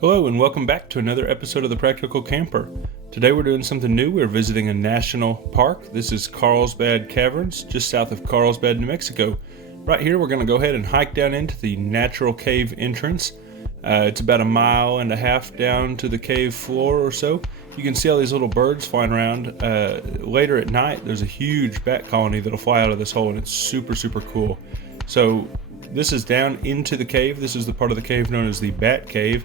Hello and welcome back to another episode of the Practical Camper. Today we're doing something new. We're visiting a national park. This is Carlsbad Caverns, just south of Carlsbad, New Mexico. Right here we're going to go ahead and hike down into the natural cave entrance. It's about 1.5 miles down to the cave floor or so. You can see all these little birds flying around. Later at night there's a huge bat colony that'll fly out of this hole, and it's super cool. So this is down into the cave. This is the part of the cave known as the Bat Cave.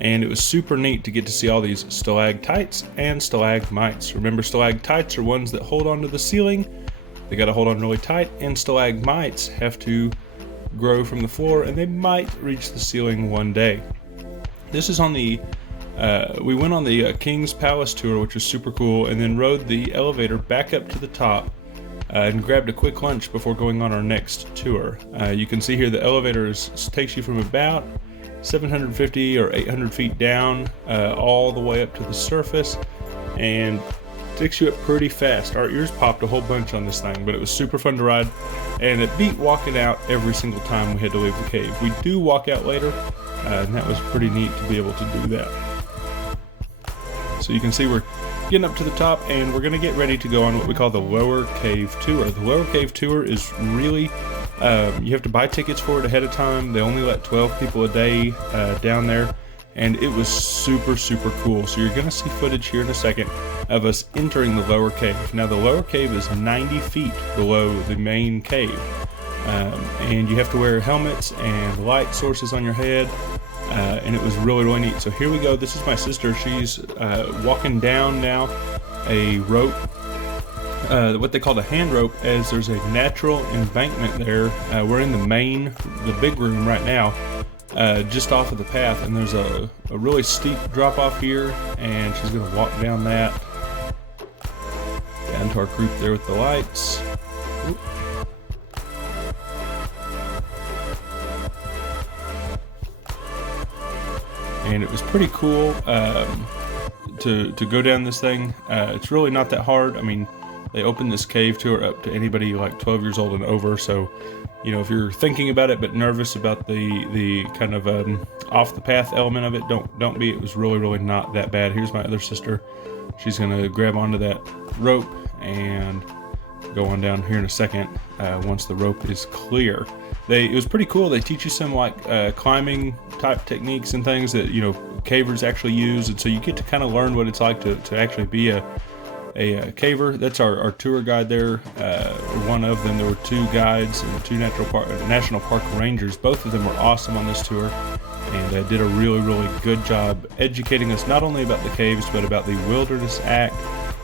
And it was super neat to get to see all these stalactites and stalagmites. Remember, stalactites are ones that hold onto the ceiling. They got to hold on really tight, and stalagmites have to grow from the floor, and they might reach the ceiling one day. This is on the, we went on the King's Palace tour, which was super cool, and then rode the elevator back up to the top and grabbed a quick lunch before going on our next tour. You can see here the elevator takes you from about 750 or 800 feet down all the way up to the surface, and takes you up pretty fast. Our ears popped a whole bunch on this thing, but it was super fun to ride, and it beat walking out every single time we had to leave the cave. We do walk out later, and that was pretty neat to be able to do that. So you can see we're getting up to the top, and we're going to get ready to go on what we call the Lower Cave Tour. The Lower Cave Tour is really you have to buy tickets for it ahead of time. They only let 12 people a day down there, and it was super cool. So you're going to see footage here in a second of us entering the lower cave. Now the lower cave is 90 feet below the main cave, and you have to wear helmets and light sources on your head, and it was really neat. So here we go. This is my sister. She's walking down now a rope, what they call the hand rope, as there's a natural embankment there. We're in the big room right now, just off of the path, and there's a really steep drop off here, and she's going to walk down that, down to our group there with the lights. Oop. And it was pretty cool to go down this thing. It's really not that hard. I mean, they open this cave tour up to anybody like 12 years old and over, so you know, if you're thinking about it but nervous about the kind of off the path element of it, don't be. It was really not that bad. Here's my other sister. She's gonna grab onto that rope and go on down here in a second once the rope is clear. It was pretty cool. They teach you some like climbing type techniques and things that, you know, cavers actually use, and so you get to kind of learn what it's like to actually be a caver. That's our tour guide there. One of them. There were 2 guides and 2 national park rangers. Both of them were awesome on this tour, and did a really good job educating us not only about the caves but about the Wilderness Act.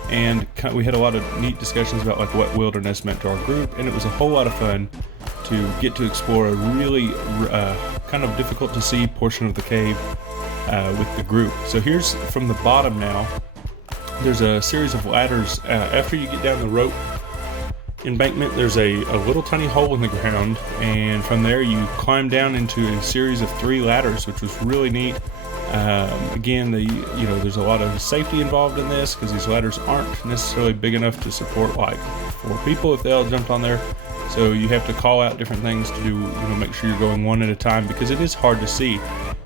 And we had a lot of neat discussions about like what wilderness meant to our group, and it was a whole lot of fun to get to explore a really kind of difficult to see portion of the cave with the group. So here's from the bottom now. There's a series of ladders. After you get down the rope embankment, there's a little tiny hole in the ground, and from there you climb down into a series of 3 ladders, which was really neat. Again, there's a lot of safety involved in this because these ladders aren't necessarily big enough to support like 4 people if they all jumped on there. So you have to call out different things to do, make sure you're going one at a time because it is hard to see.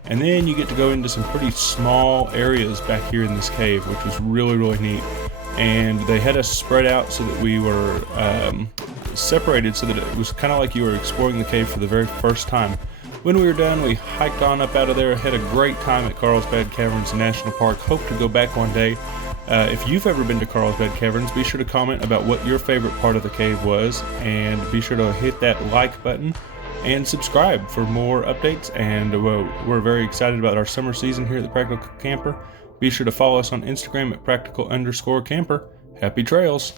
And then you get to go into some pretty small areas back here in this cave, which was really neat. And they had us spread out so that we were separated so that it was kind of like you were exploring the cave for the very first time. When we were done, we hiked on up out of there, had a great time at Carlsbad Caverns National Park. Hope to go back one day. If you've ever been to Carlsbad Caverns, be sure to comment about what your favorite part of the cave was, and be sure to hit that like button and subscribe for more updates. And we're very excited about our summer season here at the Practical Camper. Be sure to follow us on Instagram at practical_camper. Happy trails!